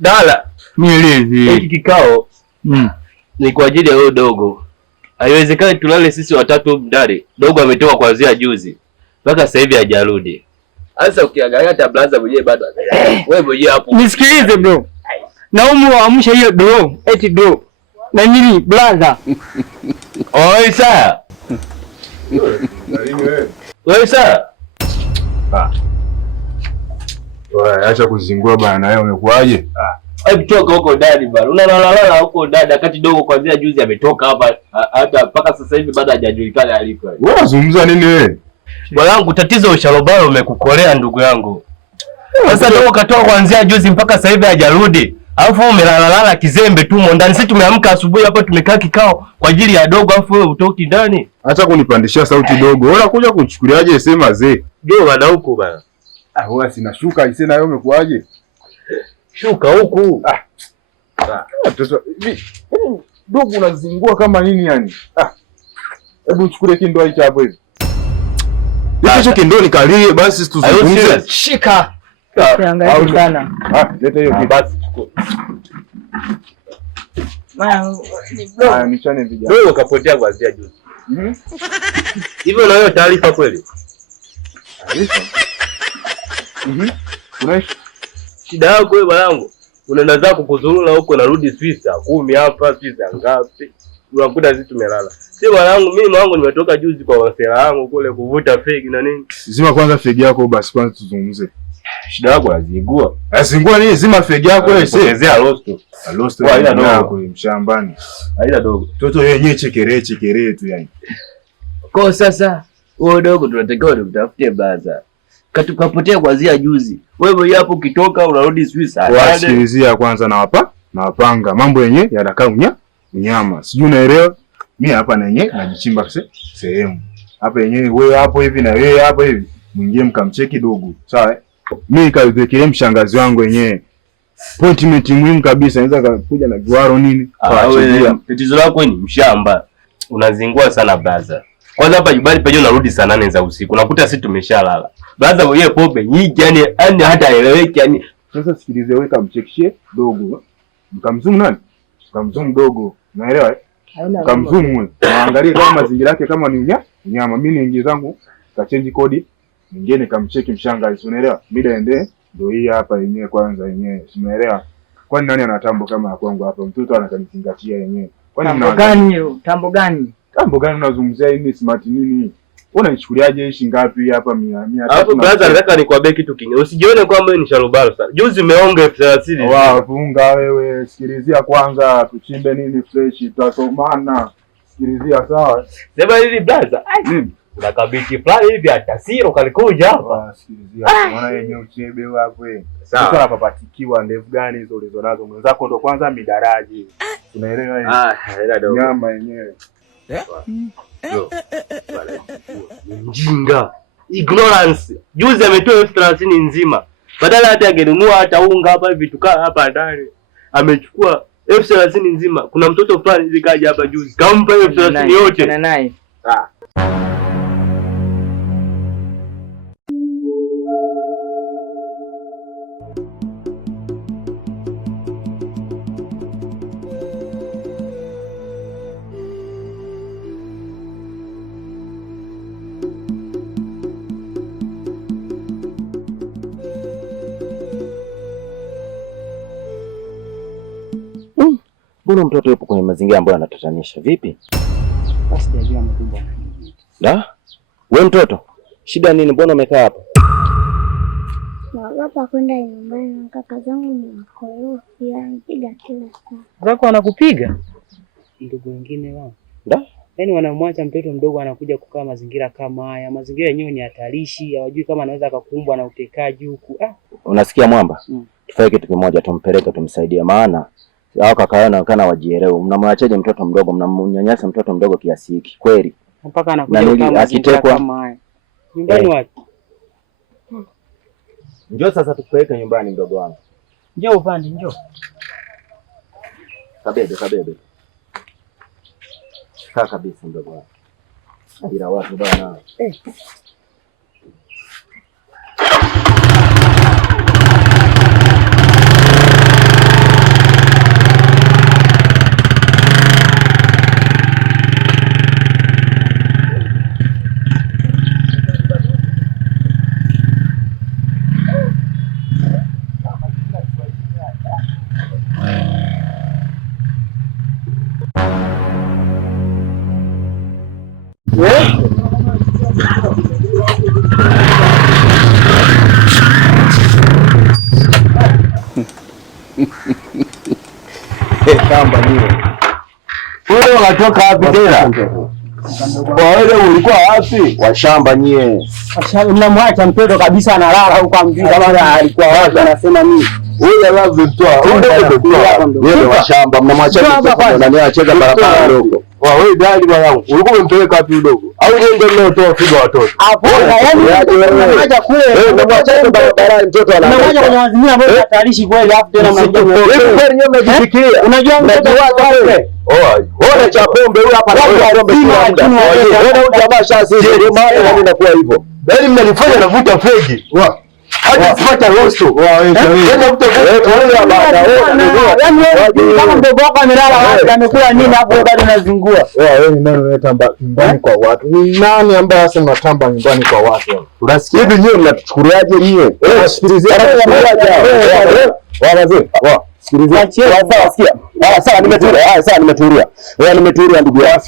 Dala. Nieleze. Hiki kikao ni kwa ajili ya huyo dogo. Haiwezekani tulale sisi watatu ndani. Dogo ametoka kuanzia juzi mpaka sasa hivi hajarudi. Sasa ukiangalia hata blaza mwenyewe bado wewe mwenyewe hapo. Nisikilize bro. Naomba uamshe hiyo bro. Eti bro. Na nini blaza? Oi saa. Wewe saa. Wewe acha kuzingua bana, wewe umekuaje? Hebu toka huko ndani bana. Unalala huko ndani wakati dogo kuanzia juzi ametoka hapa hata mpaka sasa hivi bado hajajulikana alipo. Wewe unazungumza nini wewe? Bwanangu, tatizo usharobaro umekukolea ndugu yangu. Sasa dogo katoka kuanzia juzi mpaka sasa hivi hajarudi. Alafu umelalala kizembe tu ndani. Sisi tumeamka asubuhi hapa tumekaa kikao kwa ajili ya dogo, alafu wewe utoki ndani. Acha kunipandishia sauti dogo. Wewe unakuja kuchukuliaje sema zee? Ndio bana huko bana. Wewe sina shuka isena wewe umekuaje? Shuka huku. Mtoto hivi. Dogo unazingua kama nini yani? Hebu chukue kindoo hicho hapo hivi. Hicho kindoo nikalie basi tuzungumze. Shika. Angalia sana. Leta hiyo kitu. Basi chukua. Nichane vijana. Wewe ukapotea kuanzia juzi. Hivyo na wewe taarifa kweli? Taarifa? Unaishi? Shida yako wewe bwanangu. Unaenda zako kuzurura huko narudi Swiss 10 hapa Swiss ngapi? Unakuta sisi tumelala. Si bwanangu, mimi wangu nimetoka juzi kwa wasela wangu kule kuvuta fegi na nini. Zima kwanza fegi yako basi kwanza tuzungumze. Shida yako azingua. Azingua nini? Zima fegi yako wewe sasa. Rosto. Rosto haina dogo mshambani. Haina dogo. Toto yenyewe chekeree tu yani. Kwa sasa wewe dogo tunatakiwa tukutafute baza. Katukapotea kuanzia juzi. Wewe hapo ukitoka unarudi Swiss. Wasikilizia kwanza na wapanga. Mambo yenyewe yanakaa unyama. Sijui unaelewa? Mimi hapa na yenyewe najichimba sehemu. Hapa yenyewe wewe hapo hivi na wewe hapo hivi. Mwingie mkamcheki dogo. Sawa? Mimi kawekelea mshangazi wangu yenyewe. Appointment muhimu kabisa, anaweza kuja na guaro nini? Tatizo lako ni mshamba. Unazingua sana brother. Kwanza hapa nyumbani peje unarudi saa 8 za usiku. Unakuta sisi tumeshalala. Brother mwenyewe pombe nyingi yani hata eleweki yani. Sasa sikilize, wewe kamchekishie dogo. Mkamzumu nani? Mkamzumu dogo. Unaelewa? Mkamzumu. Naangalia kama mazingira yake kama ni nyama. Mimi niingie zangu ka change code. Nyingine kamcheki mshangazi. Unaelewa? Mida ende ndio hii hapa yenyewe kwanza yenyewe. Unaelewa? Kwani nani ana tambo kama ya kwangu hapa? Mtoto anakanizingatia yenyewe. Kwani tambo gani hiyo? Tambo gani? Tambo gani unazungumzia hii smart nini? Unaichukuliaje hii shilingi hapa 100? Hapo brother nataka nikwambie kitu kingine. Usijione kwamba ni sharubaro sana. Juzi umeonga 30,000. Wow, funga wewe. Sikilizia kwanza tuchimbe nini fresh tutasomana. Sikilizia sawa. Sema hivi brother. Na kabiti fulani hivi atasiro kalikuja hapa. Sikilizia unaona yenyewe uchebe hapo wewe. Sasa unapapatikiwa ndevu gani hizo ulizonazo? Mwenzako ndo kwanza midaraji. Unaelewa hiyo? Ila dogo. Nyama yenyewe. Mjinga. Ignorance. Juzi ametoa 30,000 nzima. Badala hata angenunua hata unga hapa hivi tukaa hapa ndani. Amechukua 30,000 nzima. Kuna mtoto fulani hivi kaja hapa juzi. Kampa 30,000 yote. Na naye. Mbona mtoto yupo kwenye mazingira ambayo yanatatanisha? Vipi? Basi sijajua mtumbo. Wewe mtoto, shida nini? Mbona umekaa hapa? Naogopa kwenda nyumbani, kaka zangu ni wakorofi, anapiga kila saa. Zako wanakupiga? Ndugu wengine wao. Yaani wanamwacha mtoto mdogo anakuja kukaa mazingira kama haya. Mazingira yenyewe ni hatarishi, hawajui kama anaweza akakumbwa na utekaji huku. Unasikia mwamba? Tufanye kitu kimoja, tumpeleke tumsaidie, maana hao kaka yao wanaonekana wajielewe. Mnamwachaje mtoto mdogo? Mnamnyanyasa mtoto mdogo kiasi hiki kweli? Mpaka anakuja kama akitekwa kama haya. Nyumbani wapi? Njoo sasa tukupeleke nyumbani mdogo wangu. Njoo upande, njoo. Kabebe. Kaa kabisa mdogo wangu. Ila watu bwana. Kamba niwe. Wewe unatoka wapi tena? Wewe ulikuwa wapi? Washamba nyie. Mnamwacha mtoto kabisa analala huko amjui kama alikuwa wapi anasema nini? Wewe lazima mtoa. Wewe washamba mnamwacha mtoto ndani ya cheza barabara ndogo. Wewe dali bwana, ulikuwa umpeleka wapi mdogo? Au yeye ndio mnaotoa figo watoto? Hapo yani unaja kule. Wewe unamwacha barabara mtoto analala. Unaja kwenye mazingira ambayo hatarishi kweli afu tena mnakuja. Wewe kweli nyinyi mnajifikiria. Unajua mtoto wake. Ona cha pombe huyu hapa na pombe kila muda. Wewe jamaa shasi ndio maana inakuwa hivyo. Bali mnanifanya navuta fegi. Hata sipata rosto. Yaani kama mdogo wako amelala wapi amekula nini hapo bado unazingua. Wewe ni nani unatamba nyumbani kwa watu? Ni nani ambaye asema unatamba nyumbani kwa watu? unasikia hivi nyewe mnatuchukuliaje nyewe? Sikilizia. Wazee. Sikilizia. Sawa sikia. Sawa nimetulia. Sawa nimetulia. Wewe nimetulia ndugu yangu.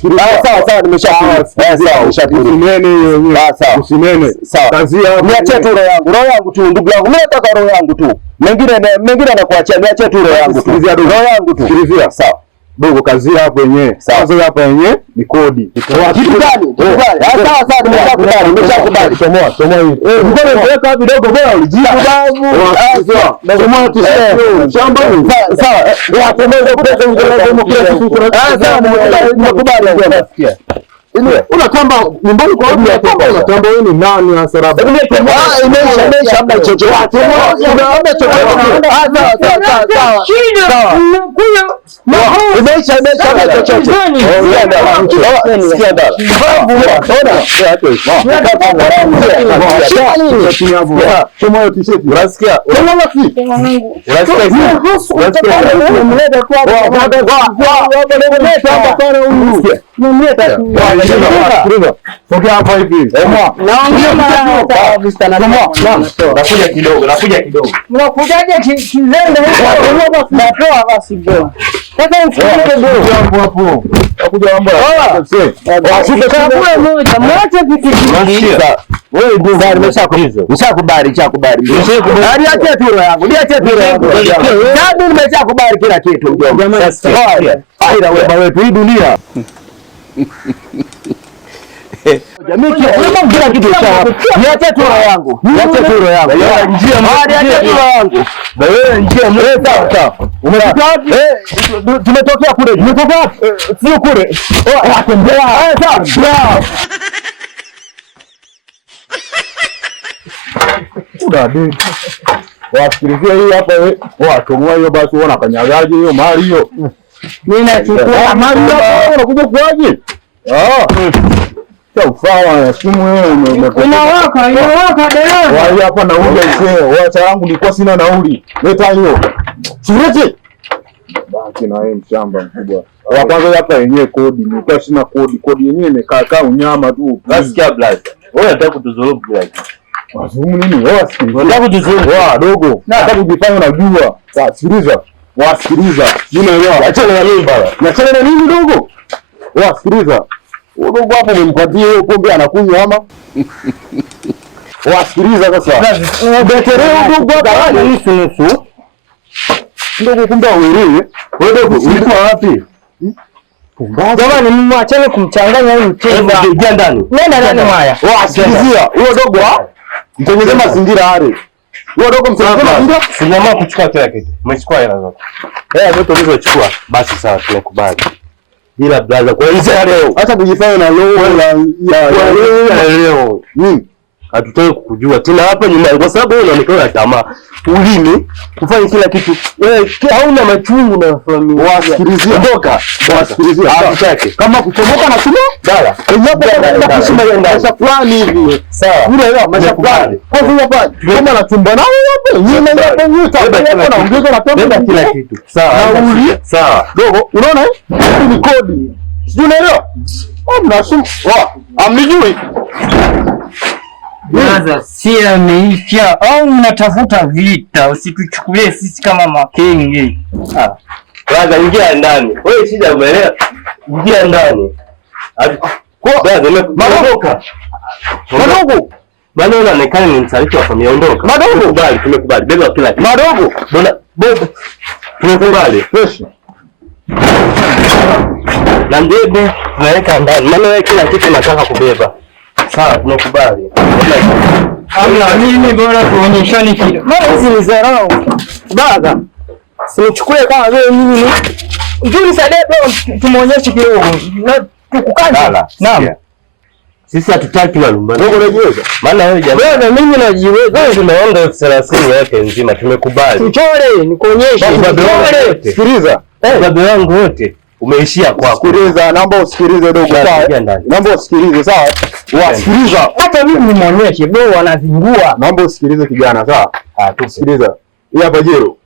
Sawa nimeshatulia. Sawa nimeshatulia. Usinene. Sawa. Usinene. Sawa. Kazi hapo. Niache tu roho yangu. Roho yangu tu ndugu yangu. Mimi nataka roho yangu tu. Mengine nakuachia. Niache tu roho yangu tu. Roho yangu tu. Sikilizia. Sawa. Dogo kazi hapo yenyewe. Kazi hapo yenyewe ni kodi. Kitu gani? Sawa nimeshakubali. Somoa hivi. Ngoja niweka wapi dogo bora ulijibu babu. Somoa tu. Shamba hili. Sawa. Ya tumeweza kupata nimekubali. Unatamba nyumbani kwa watu, unatamba wewe ni nani hasa labda? Imeisha hamna chochote. Unaona chochote. Imeisha hamna chochote. Nakuja kidogo. Unakujaje kizembe huko? Natoa basi bro. Sasa msikilize bro. Hapo. Nakuja mambo. Chakula moja, mwache pikipiki. Wewe ndio nimeshakubali. Niache tu roho yangu. Sababu nimeshakubali kila kitu mjomba. Aida wema wetu hii dunia. Jamii kila kitu sawa. Niache tu roho yangu. Njia mrefu. Umetoka wapi? Tumetokea kule. Tumetoka wapi? Sio kule. Tembea. Sawa. Udadi. Wasikilizia hii hapa wewe. Watomwa hiyo basi unaona kanyagaje hiyo mali hiyo. Mimi nachukua mali hapo unakuja kuaje? Sasa ufawa simu wewe inawaka dereva. Wao hapa nauli isee. Wacha yangu nilikuwa sina nauli. Leta hiyo. Surete. Baki na wewe mshamba mkubwa. Wa kwanza hapa yenyewe kodi. Nilikuwa sina kodi. Kodi yenyewe imekaa unyama tu. Nasikia blaza. Wewe unataka kutuzulumu blaza. Wazungu nini? Wewe sikiliza. Unataka kutuzulumu. Dogo. Nataka kujifanya unajua. Sasa sikiliza. Wasikiliza. Mimi naelewa. Achana na mimi baba. Nachana na nini dogo? Wasikiliza. Dogo hapo umempatia hiyo pombe anakunywa ama? Wasikiliza sasa. Betereo dogo hapa nusu. Ndio kumbe wewe. Wewe dogo ulikuwa wapi? Jamani mwachane kumchanganya huyu mchezo. Ingia ndani. Nenda ndani haya. Wasikilizia. Huyo dogo mtengeneze mazingira yale. Huyo dogo mtengeneze mazingira. Sinyama kuchukua kila kitu. Umechukua hela zote. Ndio ulizochukua. Basi sawa tunakubali. Bila blaza kuanzia leo. Acha kujifanya na leo leo. Nini? hatutaki kukujua tena hapa nyumbani kwa sababu wewe unaonekana tamaa. Ulimi kufanya kila kitu. Wewe hauna machungu na familia. Wasikilizia. Ondoka. Wasikilizia. Hatutaki. Kama kuchomoka na kuno? Dala. Unyapo na kushima ya maisha fulani hivi. Sawa. Unaelewa maisha fulani. Kwa hiyo hapa kama na chumba nao hapo, nyinyi hapo nyuta. Hapo na ongeza na pembe kila kitu. Sawa. Sawa. Dogo, unaona hii? Hii ni kodi. Sijui unaelewa? Mnasum. Amnijui. Brother, si ameisha au unatafuta vita? Usituchukulie sisi kama makenge. Brother, ingia ndani. Wewe shida umeelewa? Ingia ndani. Brother, umeondoka. Madogo. Bana unaonekana ni msaliti wa familia, ondoka. Madogo. Tumekubali. Beba kila kitu. Madogo. Beba. Tumekubali. Fresh. Na mbebe tunaweka ndani. Maana wewe kila kitu unataka kubeba. Sawa, tunakubali. Hamna mimi bora tuonyeshane kile. Mara hizi ni zarau. Baba. Sinichukue kama wewe mimi. Njoo sadie bro tumuonyeshe kidogo. Na tukukane. Naam. Sisi hatutaki malumbano. Dogo unajiweza? Maana wewe jamaa. Wewe mimi najiweza. Wewe tunaomba 30,000 yake nzima tumekubali. Tuchore nikuonyeshe. Sikiliza. Baba wangu wote umeishia kwako. Sikiliza, naomba usikilize dogo. Naomba usikilize, sawa? Wasikiliza. Hata mimi nimuonyeshe bro wanazingua. Naomba usikilize kijana, sawa? Tusikiliza. Hii hapa Jero.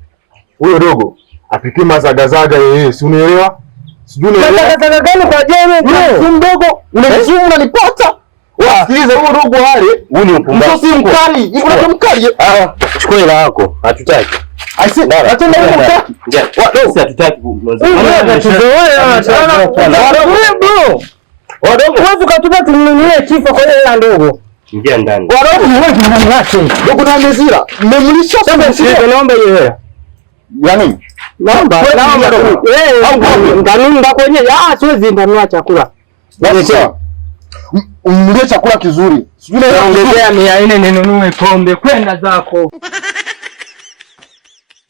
Huyo dogo apikie mazagazaga yeye, si unaelewa? Sijui unaelewa. Mazagazaga gani kwa Jero bro? Si mdogo, unanizumu unanipata. Wasikilize huyo dogo wale. Huu ni upumbavu. Mtosi mkali, yuko na mkali. Chukua hela yako, hatutaki. Aise, natenda hiyo mtaki. Sisi hatutaki. Wadogo, wewe ukatupa tununulie kifo kwa ile ndogo. Ingia ndani. Wadogo ni wewe ndani yake. Dogo na mezira. Mmemlisha sasa sisi naomba hiyo hela. Yaani, naomba dogo. Ndanunga kwenye. Siwezi ndanunua chakula. Basi umlie chakula kizuri. Sijui naongezea 400 ninunue pombe kwenda zako.